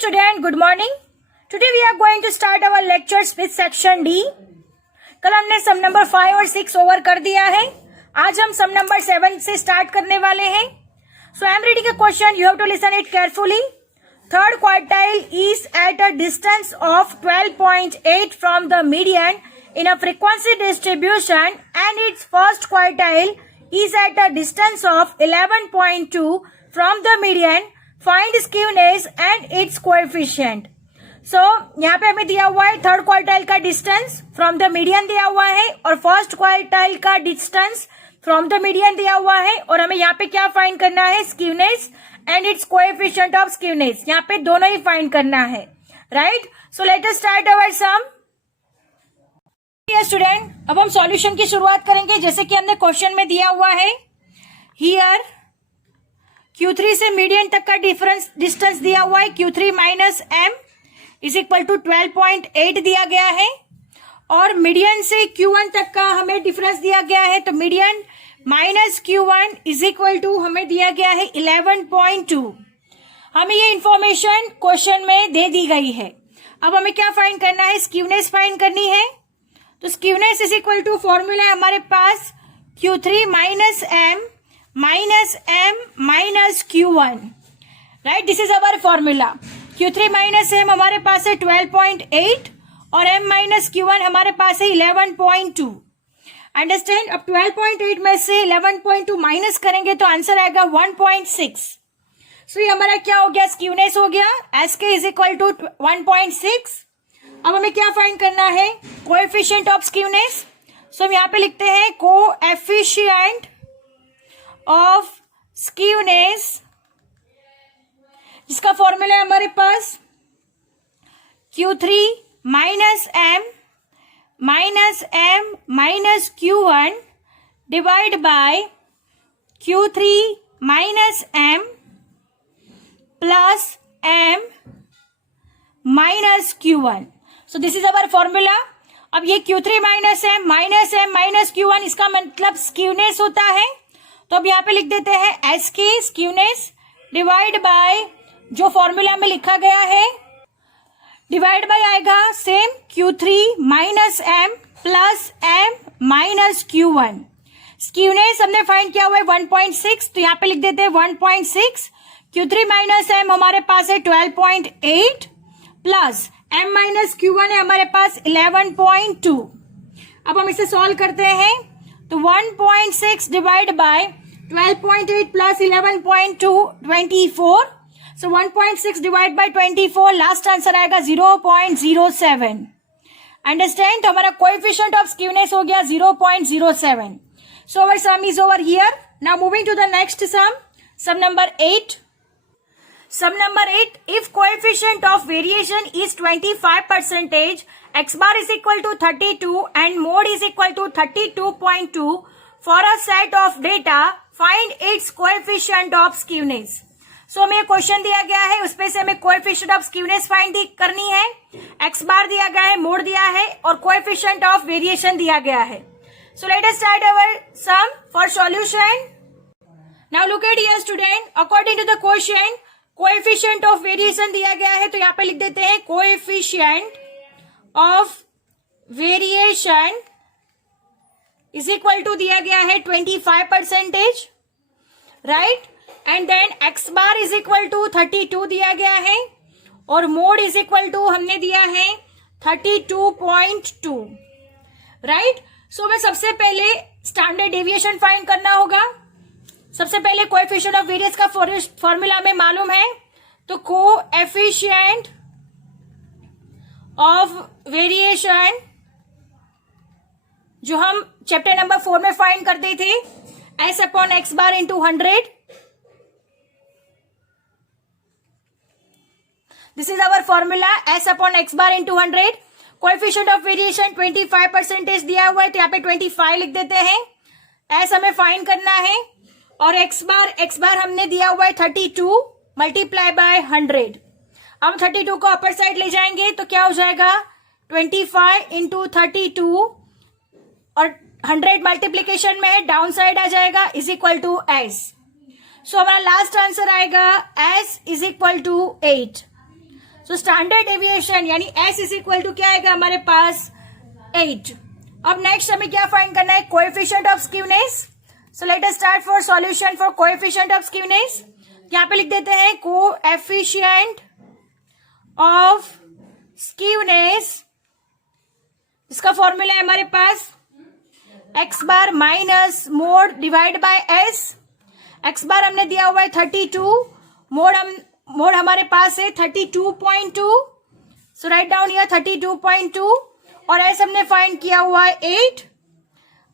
student, good morning. Today we are going to start our lectures with section D. कल हमने सम number 5 और 6 over कर दिया है. आज हम सम नंबर 7 से स्टार्ट करने वाले हैं. So I am reading a question. You have to listen it carefully. Third quartile is at a distance of 12.8 from the median in a frequency distribution, and its first quartile is at a distance of 11.2 from the median. Find skewness and its coefficient. So यहाँ पे हमें दिया हुआ है third quartile का distance from the median दिया हुआ है और फर्स्ट क्वार्टाइल का डिस्टेंस फ्रॉम द मीडियन दिया हुआ है, और हमें यहाँ पे क्या फाइंड करना है? Skewness and its coefficient of skewness. यहाँ पे दोनों ही फाइंड करना है, right? So let us start our sum. Student, अब हम सॉल्यूशन की शुरुआत करेंगे जैसे कि हमने क्वेश्चन में दिया हुआ है. हियर Q3 से मीडियन तक का डिस्टेंस दिया हुआ है. Q3 minus M is equal to 12.8 दिया गया है, और मीडियन से Q1 तक का हमें डिफरेंस दिया गया है. तो median minus Q1 is equal to हमें दिया गया है 11.2. हमें ये इंफॉर्मेशन क्वेश्चन में दे दी गई है. अब हमें क्या फाइंड करना है? स्क्यूनेस फाइंड करनी है. तो skewness is equal to formula है हमारे पास Q3 minus M minus Q1, right? This is our formula. Q3 minus M हमारे पास है 12.8 और M माइनस Q1 हमारे पास है 11.2. अंडरस्टैंड? अब 12.8 में से 11.2 माइनस करेंगे तो आंसर आएगा 1.6. सो ये हमारा क्या हो गया? स्क्यूनेस हो गया. SK is equal to 1.6. अब हमें क्या फाइंड करना है? Coefficient of skewness. सो हम यहाँ पे लिखते हैं कोएफिशिएंट ऑफ स्क्यूनेस, जिसका फॉर्मूला है हमारे पास Q3 minus M minus Q1 divide by Q3 minus M plus M minus Q1. So this is our formula. अब ये Q3 minus M minus Q1 इसका मतलब स्क्यूनेस होता है. तो अब यहाँ पे लिख देते हैं SK स्क्यूनेस डिवाइड बाय जो फॉर्मूला में लिखा गया है, डिवाइड बाय आएगा same Q3 minus M plus M minus Q1. Skewness हमने फाइंड किया हुआ है 1.6, तो यहाँ पे लिख देते हैं 1.6. Q3 माइनस M हमारे पास है 12.8 प्लस M माइनस Q1 है हमारे पास 11.2. अब हम इसे सॉल्व करते हैं तो 1.6 divide by 12.8 plus 11.2 24. So 1.6 divide by 24, last answer आएगा 0.07. अंडरस्टैंड? तो हमारा कोएफिशिएंट ऑफ स्क्यूनेस हो गया 0.07. So our sum is over here. Now moving to the next sum. Sum number 8. Sum number 8, if coefficient of variation is 25%, x bar is equal to 32 and mode is equal to 32.2 for a set of data, find its coefficient of skewness. So हमें question दिया गया है, उसपे से हमें coefficient of skewness find करनी है. x bar दिया गया है, मोड दिया है और coefficient of variation दिया गया है. So let us start our sum for solution. Now look at here student, according to the question, coefficient of variation दिया गया है, तो यहाँ पे लिख देते हैं coefficient of variation is equal to दिया गया है 25%, right? And then x bar is equal to 32 दिया गया है और मोड इज इक्वल टू हमने दिया है 32.2, राइट? सो हमें सबसे पहले स्टैंडर्ड डेविएशन फाइंड करना होगा. सबसे पहले कोएफिशिएंट ऑफ वेरिएंस का फॉर्मूला में मालूम है, तो कोएफिशिएंट ऑफ वेरिएशन जो हम चैप्टर नंबर 4 में फाइंड करते थे, S upon x bar into 100. This is our formula, S upon x bar into 100. Coefficient of variation 25% दिया हुआ है, तो यहाँ पे 25 लिख देते हैं. S हमें फाइंड करना है और एक्स बार हमने दिया हुआ है 32 मल्टीप्लाई बाय 100. हम 32 को अपर साइड ले जाएंगे तो क्या हो जाएगा? 25 इंटू 32 और 100 मल्टीप्लीकेशन में है, डाउन साइड आ जाएगा, is equal to S. So हमारा लास्ट आंसर आएगा S is equal to 8. So standard deviation यानी S इज इक्वल टू क्या आएगा हमारे पास 8। अब नेक्स्ट हमें क्या फाइंड करना है, coefficient of skewness. So let us start for solution for coefficient of skewness. यहाँ पे लिख देते हैं कोएफिशिएंट ऑफ स्क्यूनेस, इसका फॉर्मूला है हमारे पास x bar minus mode divide by s। x बार हमने दिया हुआ है 32, मोड हमारे पास है 32.2, सो राइट डाउन हियर 32.2, और s हमने फाइंड किया हुआ है 8।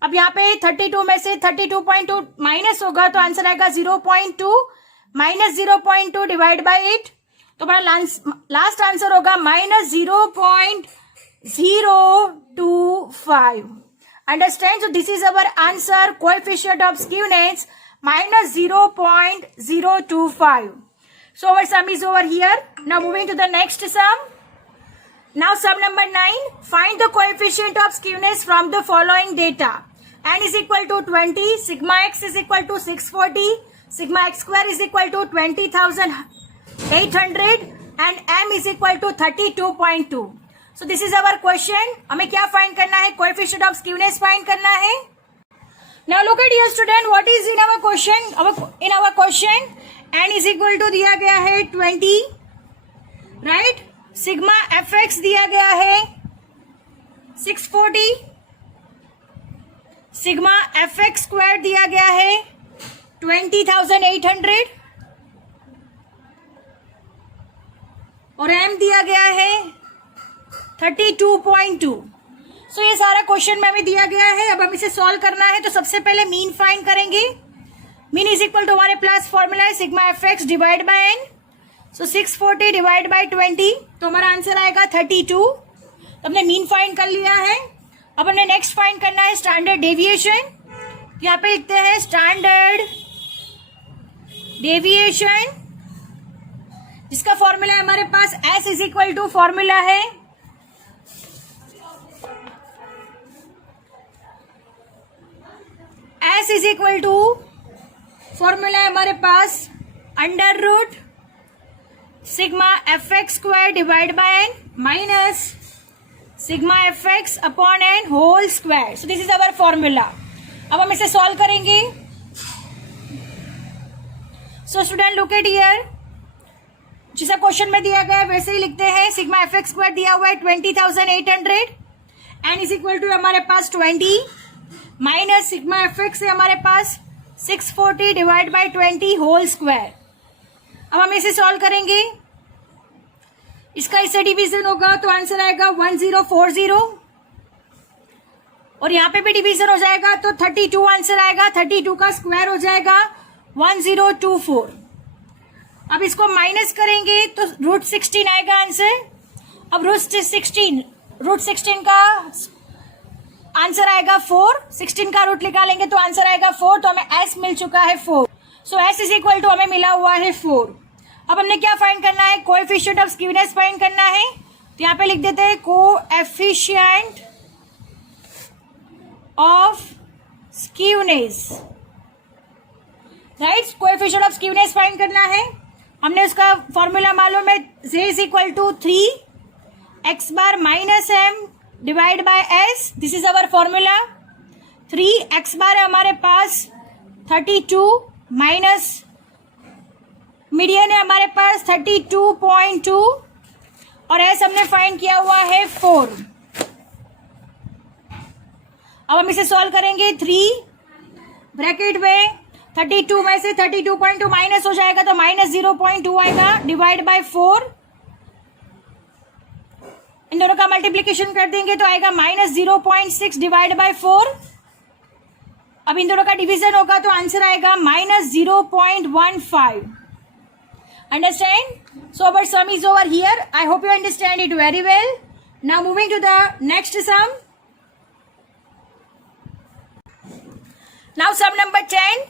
अब यहाँ पे 32 में से 32.2 माइनस होगा तो आंसर आएगा 0.2, माइनस 0.2 डिवाइड बाय 8, तो हमारा लास्ट आंसर होगा minus 0.025। Understand? So this is our answer, coefficient of skewness minus 0.025. So our sum is over here. Now moving to the next sum. Now sum number 9. Find the coefficient of skewness from the following data. N is equal to 20, sigma x is equal to 640, sigma x square is equal to 20,800 and m is equal to 32.2. So this is our question. हमें क्या find करना है? Coefficient of skewness find करना है. Now look at here student, what is in our question? In our question, n is equal to दिया गया है 20, right? Sigma fx दिया गया है 640, sigma fx square दिया गया है 20,800 और m दिया गया है 32.2. सो ये सारा क्वेश्चन में हमें दिया गया है. अब हम इसे सॉल्व करना है तो सबसे पहले मीन फाइंड करेंगे. मीन इज इक्वल टू हमारे प्लस फॉर्मूला है sigma F x divide by n. So 640 divide by 20 तो हमारा आंसर आएगा 32. तो हमने मीन फाइंड कर लिया है. अब हमने नेक्स्ट फाइंड करना है स्टैंडर्ड डेविएशन. यहाँ पे लिखते हैं स्टैंडर्ड डेविएशन, जिसका फॉर्मूला है हमारे पास S is equal to formula है S is equal to formula है हमारे पास under root sigma F X square divide by N minus sigma F X upon N whole square. So this is our formula. अब हम इसे solve करेंगे. So student look at here, जैसा question में दिया गया है वैसे ही लिखते हैं. सिग्मा एफ एक्स स्क्वायर दिया हुआ है 20,800, एन इज इक्वल टू हमारे पास 20 माइनस सिग्मा एफ एक्स है हमारे पास 640 डिवाइड बाय 20 होल स्क्वायर. अब हम इसे सॉल्व करेंगे. इसका इससे डिवीजन होगा तो आंसर आएगा 1040 और यहाँ पे भी डिवीजन हो जाएगा तो 32 आंसर आएगा. 32 का स्क्वायर हो जाएगा 1024. अब इसको माइनस करेंगे तो रूट 16 आएगा आंसर. अब रूट 16 का आंसर आएगा 4. 16 का रूट निकालेंगे तो आंसर आएगा 4. तो हमें s मिल चुका है 4. सो s इज इक्वल टू हमें मिला हुआ है 4. अब हमने क्या फाइंड करना है? कोएफिशिएंट ऑफ स्क्यूनेस फाइंड करना है. तो यहाँ पे लिख देते हैं coefficient of skewness, right? Coefficient of skewness find करना है. हमने उसका फॉर्मूला मालूम है z is equal to 3 x bar minus m divide by s. This is our formula. 3 x bar है हमारे पास 32 माइनस मीडियन है हमारे पास 32.2 और s हमने फाइंड किया हुआ है 4. अब हम इसे सॉल्व करेंगे. 3 ब्रैकेट में 32 में से 32.2 माइनस हो जाएगा तो माइनस 0.2 आएगा डिवाइड बाय 4. इन दोनों का मल्टीप्लीकेशन कर देंगे तो आएगा माइनस 0.6 डिवाइड बाय 4. अब इन दोनों का डिवीजन होगा तो आंसर आएगा minus 0.15. Understand? So our sum is over here. I hope you understand it very well. Now moving to the next sum. Now sum number 10.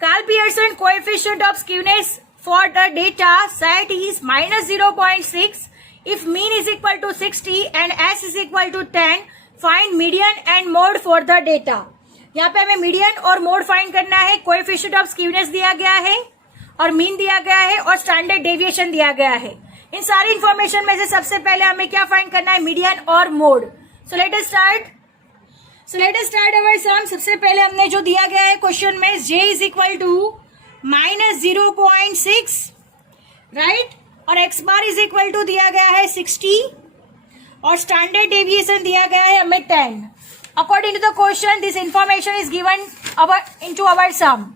Karl Pearson coefficient of skewness for the data set is minus 0.6 if mean is equal to 60 and s is equal to 10. Find median and mode for the data. यहाँ पे हमें median और mode find करना है. Coefficient of skewness दिया गया है और मीन दिया गया है और स्टैंडर्ड डेविएशन दिया गया है। इन सारी इंफॉर्मेशन में से सबसे पहले हमें क्या फाइंड करना है, मीडियन और mode. So let us start our sum. सबसे पहले हमने जो दिया गया है क्वेश्चन में, j is equal to -0.6, right, और x bar is equal to दिया गया है 60 और स्टैंडर्ड डेविएशन दिया गया है हमें 10। According to the question this information is given into our sum,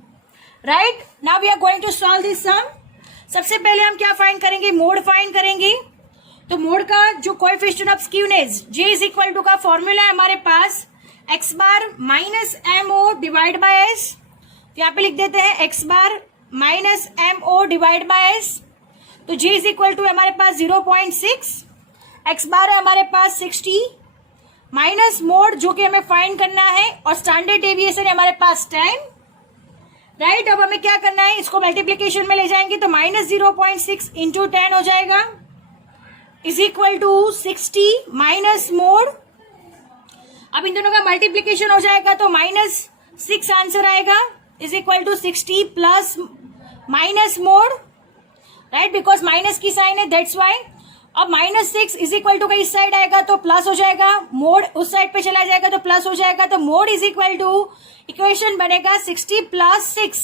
right. Now we are going to solve this sum. सबसे पहले हम क्या फाइंड करेंगे, मोड फाइंड करेंगे। तो मोड का जो coefficient of skewness j is equal to का फॉर्मूला है हमारे पास x bar minus MO divide by S। तो यहाँ पे लिख देते हैं x bar minus MO divide by S। तो j इज इक्वल टू हमारे पास 0.6, x बार है हमारे पास 60 माइनस मोड जो कि हमें फाइंड करना है और स्टैंडर्ड डेविएशन है हमारे पास 10, राइट। अब हमें क्या करना है, इसको मल्टीप्लीकेशन में ले जाएंगे तो -0.6 इंटू 10 हो जाएगा is equal to 60 minus mode. अब इन दोनों का मल्टीप्लीकेशन हो जाएगा तो -6 आंसर आएगा is equal to 60 plus minus mode, right, because minus की साइन है दैट्स वाई। अब -6 इज इक्वल टू का इस साइड आएगा तो प्लस हो जाएगा, मोड उस साइड पे चला जाएगा तो प्लस हो जाएगा, तो mode is equal to equation बनेगा 60 plus 6।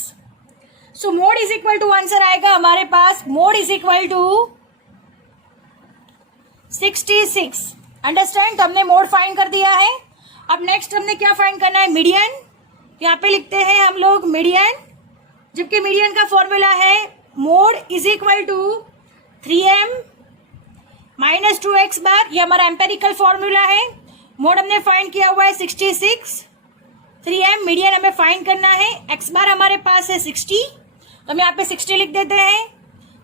So mode is equal to answer आएगा हमारे पास, mode is equal to 66। Understand, तो हमने मोड फाइंड कर दिया है। अब नेक्स्ट हमने क्या फाइंड करना है, मीडियन। यहाँ पे लिखते हैं हम लोग मीडियन, जबकि मीडियन का फॉर्मूला है mode is equal to 3m minus 2x bar. ये हमारा एम्पेरिकल फॉर्मूला है। मोड हमने फाइंड किया हुआ है 66, 3m मीडियन हमें फाइंड करना है। x बार हमारे पास है 60, तो हम यहाँ पे 60 लिख देते हैं।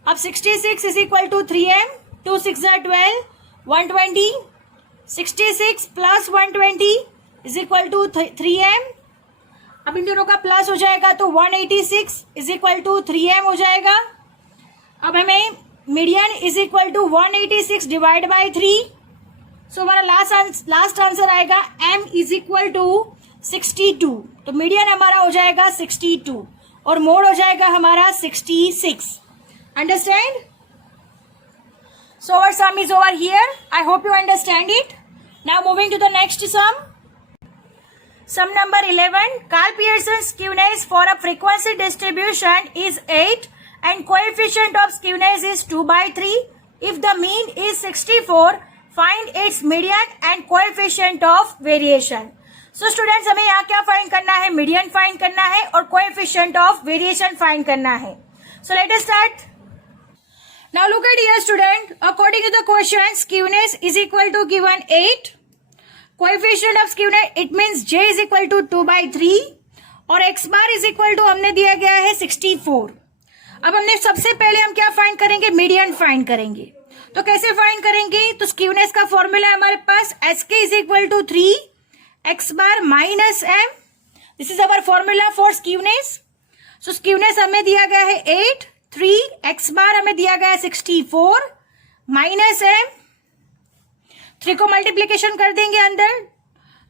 अब 66 is equal to 3m, 2 6 12, 120, 66 plus 120 is equal to 3m। अब इन दोनों का प्लस हो जाएगा तो 186 इज इक्वल टू 3m हो जाएगा। अब हमें median is equal to 186 divide by 3। So हमारा लास्ट आंसर आएगा m इज इक्वल टू 62। तो मीडियन हमारा हो जाएगा 62 और मोड हो जाएगा हमारा 66। Understand? So our sum is over here. I hope you understand it. Now moving to the next sum. Sum number 11. Carl Pearson's skewness for a frequency distribution is 8 and coefficient of skewness is 2/3. If the mean is 64, find its median and coefficient of variation. So students, हमें यहाँ क्या find करना है, median find करना है और coefficient of variation find करना है। So let us start. Now look at here student, according to the question skewness is equal to given 8, coefficient of skewness it means j is equal to 2/3 और x bar is equal to हमने दिया गया है 64। अब हमने सबसे पहले हम क्या फाइंड करेंगे, मीडियन फाइंड करेंगे। तो कैसे फाइंड करेंगे, तो स्क्यूनेस का फॉर्मूला है हमारे पास sk is equal to 3 x bar minus m, this is our formula for skewness. So skewness हमें दिया गया है 8, 3 x बार हमें दिया गया है 64 माइनस m, 3 को मल्टीप्लीकेशन कर देंगे अंदर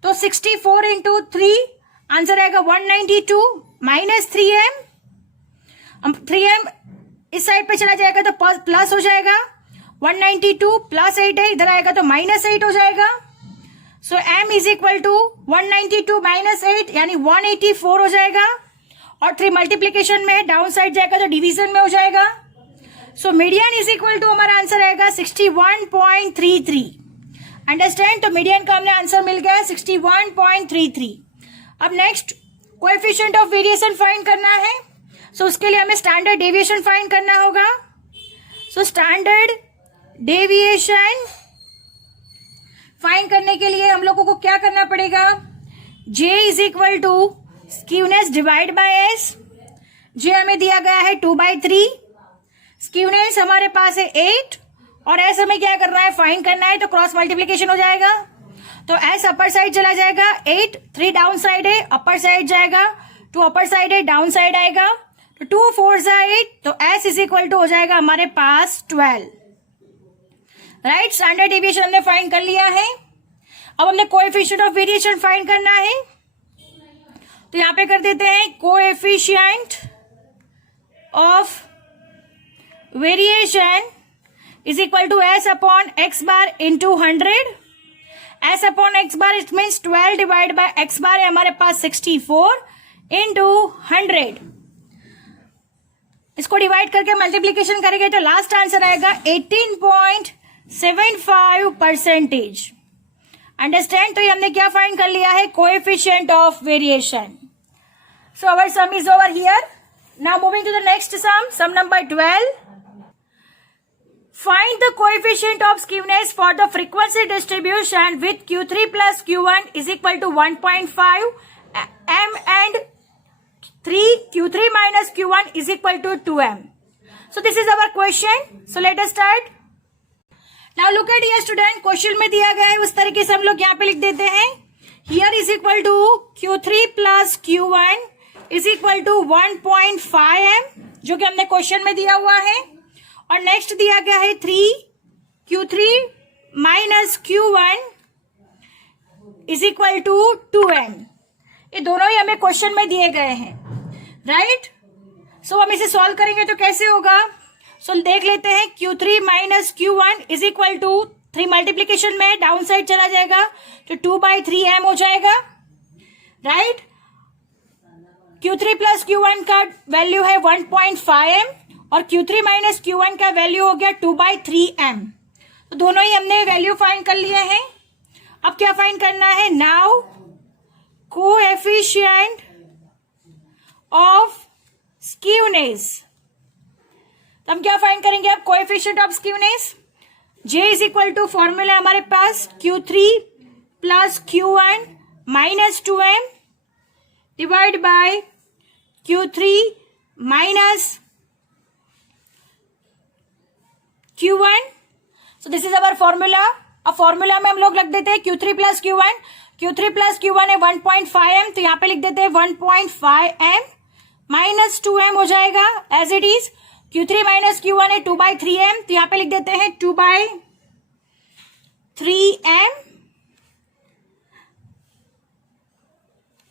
तो 64 इंटू 3 आंसर आएगा 192 माइनस 3m। 3m इस साइड पे चला जाएगा तो प्लस हो जाएगा, 192 प्लस 8 है, इधर आएगा तो माइनस 8 हो जाएगा। So m is equal to 192 minus 8 यानी 184 हो जाएगा और 3 मल्टीप्लीकेशन में डाउन साइड जाएगा तो डिवीजन में हो जाएगा। So median is equal to हमारा आंसर आएगा 61.33। अंडरस्टैंड, तो मीडियन का हमने आंसर मिल गया 61.33। अब next coefficient of variation find करना है। सो उसके लिए हमें स्टैंडर्ड डेविएशन फाइंड करना होगा। सो स्टैंडर्ड डेविएशन फाइंड करने के लिए हम लोगों को क्या करना पड़ेगा, j is equal to skewness divide by s। j हमें दिया गया है 2/3, स्क्यूनेस हमारे पास है 8 और s हमें क्या करना है, फाइंड करना है, तो क्रॉस मल्टीप्लीकेशन हो जाएगा। तो s अपर साइड चला जाएगा, 8 3 डाउन साइड है, अपर साइड जाएगा, 2 अपर साइड है, डाउन साइड आएगा, तो 2 4 8, तो s इज इक्वल टू हो जाएगा हमारे पास 12। राइट, स्टैंडर्ड डेविएशन हमने फाइंड कर लिया है। अब हमने कोएफिशिएंट ऑफ वेरिएशन फाइंड करना है, तो यहां पे कर देते हैं coefficient of variation is equal to S upon x bar into 100. S upon x bar it means 12 divide by X bar है हमारे पास 64 इंटू 100. इसको डिवाइड करके मल्टीप्लीकेशन करेंगे तो लास्ट आंसर आएगा 18.75%. अंडरस्टैंड. तो ये हमने क्या फाइंड कर लिया है? Coefficient of variation. So our sum is over here. Now moving to the next sum number 12. Find the coefficient of skewness for the frequency distribution with Q3 plus Q1 is equal to 1.5 m and Q3 minus Q1 is equal to 2m. So this is our question. So let us start. Now look at here student. Question में दिया गया है उस तरीके से हम लोग यहाँ पे लिख देते हैं. Here is equal to Q3 plus Q1 is equal to 1.5 m जो कि हमने क्वेश्चन में दिया हुआ है. और नेक्स्ट दिया गया है Q3 minus Q1 is equal to 2m. ये दोनों ही हमें क्वेश्चन में दिए गए हैं, राइट. सो हम इसे सॉल्व करेंगे तो कैसे होगा? सो देख लेते हैं. Q3 minus Q1 is equal to 3 multiplication में डाउन साइड चला जाएगा तो 2/3m हो जाएगा, राइट. Q3 प्लस Q1 का वैल्यू है 1.5m और Q3 माइनस Q1 का वैल्यू हो गया 2/3m. तो दोनों ही हमने वैल्यू फाइंड कर लिए हैं. अब क्या फाइंड करना है? Now coefficient of skewness. तो हम क्या फाइंड करेंगे? अब coefficient of skewness J is equal to formula हमारे पास Q3 plus Q1 minus 2m divide by Q3 minus Q1. So this is our formula. अब फॉर्मूला में हम लोग रख देते हैं Q3 plus Q1. Q3 plus Q1 है 1.5m तो यहाँ पे लिख देते हैं 1.5m माइनस 2m हो जाएगा as it is. Q3 minus Q1 है 2/3m तो यहाँ पे लिख देते हैं 2/3m.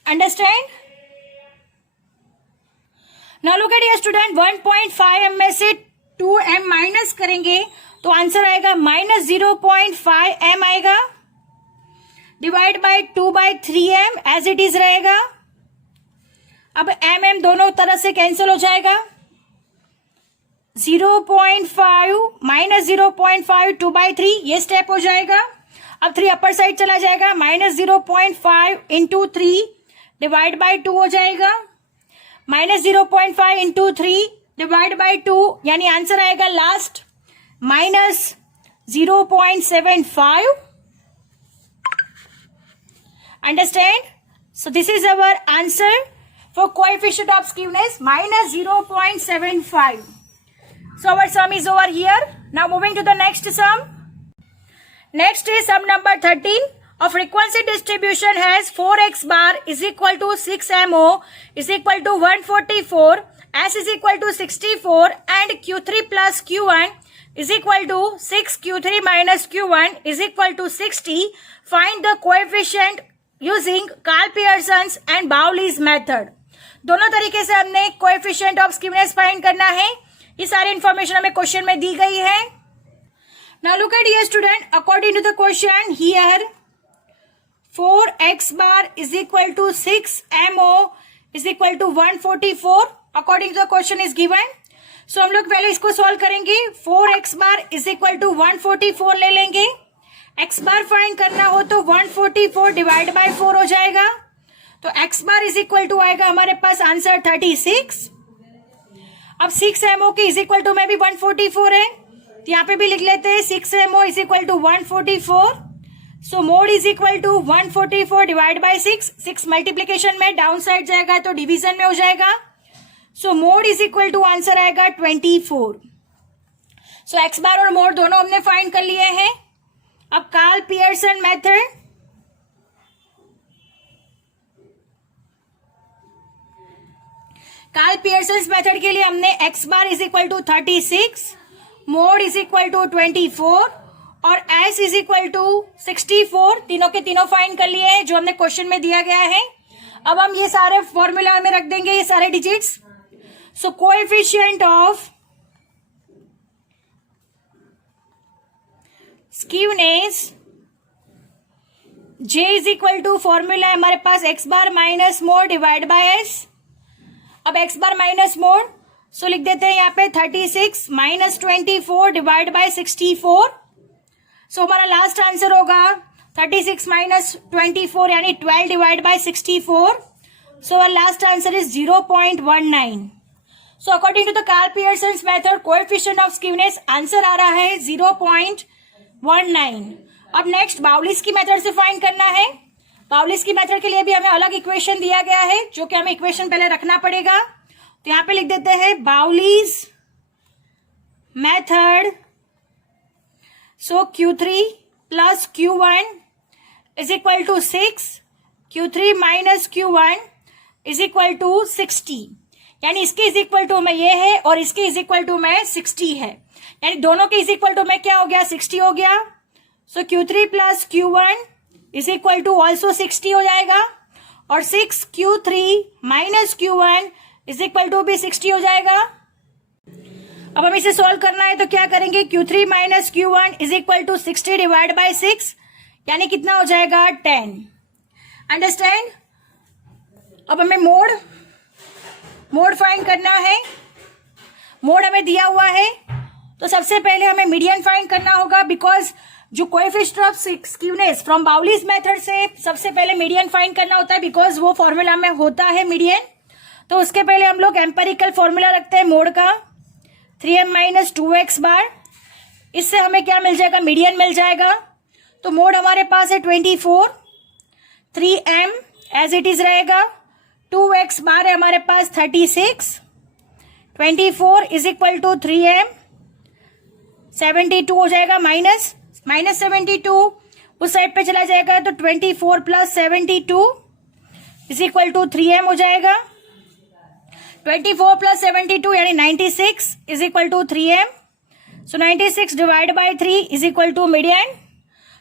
Understand. Now look at here student. 1.5m में से 2m माइनस करेंगे तो आंसर आएगा माइनस 0.5m आएगा divide by 2/3m as it is रहेगा. अब m दोनों तरह से कैंसिल हो जाएगा. 0.5 माइनस 0.5 2/3 ये स्टेप हो जाएगा. अब 3 अपर साइड चला जाएगा. माइनस 0.5 इंटू 3 डिवाइड बाय 2 हो जाएगा. माइनस 0.5 इंटू 3 डिवाइड बाय 2 यानी आंसर आएगा last minus 0.75. Understand. So this is our answer for coefficient of skewness minus 0.75. So our sum is over here. Now moving to the next sum. Next is sum number 13. A frequency distribution has 4x bar is equal to 6mo is equal to 144. S is equal to 64 and Q3 plus Q1 is equal to 6 Q3 minus Q1 is equal to 60. Find the coefficient using Karl-Pearson's and Bowley's method. दोनों तरीके से हमने coefficient of skewness find करना है. ये सारी information हमें question में दी गई है. Now look at here student. According to the question here 4x bar is equal to 6mo is equal to 144. According to the question is given. So हम लोग पहले इसको सॉल्व करेंगे. 4x bar is equal to 144 ले लेंगे. x बार find करना हो तो 144 डिवाइड बाय 4 हो जाएगा. तो x bar is equal to आएगा हमारे पास आंसर 36. अब 6mo की इज इक्वल टू में भी 144 है तो यहाँ पे भी लिख लेते हैं 6mo is equal to 144. So mode is equal to 144 divide by 6. 6 multiplication में डाउन साइड जाएगा तो डिवीजन में हो जाएगा. So mode is equal to answer आएगा 24. सो एक्स बार और मोड दोनों हमने फाइंड कर लिए हैं. अब Karl Pearson method. Karl Pearson method के लिए हमने x bar is equal to 36, mode is equal to 24 और एस इज इक्वल टू 64 तीनों के तीनों फाइंड कर लिए हैं जो हमने क्वेश्चन में दिया गया है. अब हम ये सारे फॉर्मूला में रख देंगे ये सारे digits. So coefficient of skewness J is equal to formula है हमारे पास x bar minus mode divide by s. अब x bar minus mode so लिख देते हैं यहाँ पे 36 माइनस 24 डिवाइड बाय 64. सो हमारा लास्ट आंसर होगा 36 माइनस 24 यानी 12 divide by 64. So our last answer is 0.19. So according to the Karl Pearson's method coefficient of skewness answer आ रहा है 0.19. अब नेक्स्ट बाउलिस की मेथड से फाइंड करना है. बाउलिस की मेथड के लिए भी हमें अलग इक्वेशन दिया गया है जो कि हमें इक्वेशन पहले रखना पड़ेगा. तो यहां पे लिख देते हैं Bowley's method. So Q3 plus Q1 is equal to 6. Q3 minus Q1 is equal to 60. यानी इसके इज इक्वल टू में ये है और इसके इज इक्वल टू में 60 है. यानी दोनों के इज इक्वल टू में क्या हो गया 60 हो गया. So Q3 plus Q1 is equal to also 60 हो जाएगा और 6 Q3 minus Q1 is equal to भी 60 हो जाएगा. अब हम इसे सॉल्व करना है तो क्या करेंगे Q3 minus Q1 is equal to 60 divide by 6 यानी कितना हो जाएगा 10. अंडरस्टैंड. अब हमें मोड फाइंड करना है. मोड हमें दिया हुआ है तो सबसे पहले हमें मीडियन फाइंड करना होगा बिकॉज जो coefficient of skewness from बाउलिस method से सबसे पहले मीडियन फाइंड करना होता है बिकॉज वो फॉर्मूला में होता है मीडियन. तो उसके पहले हम लोग एम्पेरिकल फॉर्मूला रखते हैं मोड का 3m माइनस 2x बार. इससे हमें क्या मिल जाएगा मीडियन मिल जाएगा. तो मोड हमारे पास है 24. 3m एज इट इज रहेगा. 2x बार है हमारे पास 36. 24 इज इक्वल टू 3m. 72 हो जाएगा माइनस 72 उस साइड पे चला जाएगा तो 24 plus 72 is equal to 3m हो जाएगा. 24 प्लस 72 यानी 96 is equal to 3m. So 96 divide by 3 is equal to median.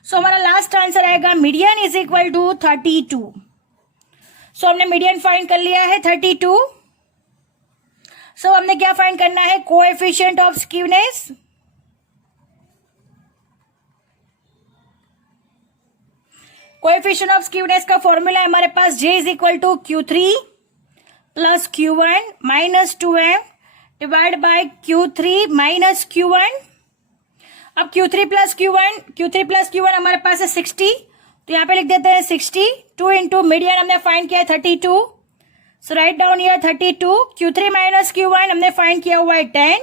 So हमारा लास्ट आंसर आएगा median is equal to 32. So हमने मीडियन फाइंड कर लिया है 32. सो हमने क्या फाइंड करना है coefficient of skewness. Coefficient of skewness का फॉर्मूला है हमारे पास J is equal to Q3 plus Q1 minus 2m divide by Q3 minus Q1. अब Q3 प्लस Q1 हमारे पास है 60. तो यहाँ पे लिख देते हैं 60. 2 इंटू मीडियन हमने फाइंड किया है 32. So write down here 32. Q3 minus Q1 हमने फाइंड किया हुआ है 10.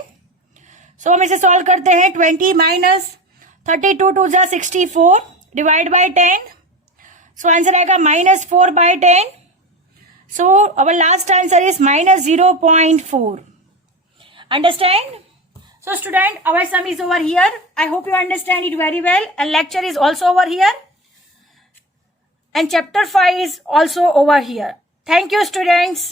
सो हम इसे सॉल्व करते हैं 20 माइनस 32 टू जा 64 डिवाइड बाय 10. सो आंसर आएगा minus 4 by 10. So our last answer is minus 0.4. Understand. So student, our sum is over here. I hope you understand it very well. And lecture is also over here. And chapter 5 is also over here. Thank you students.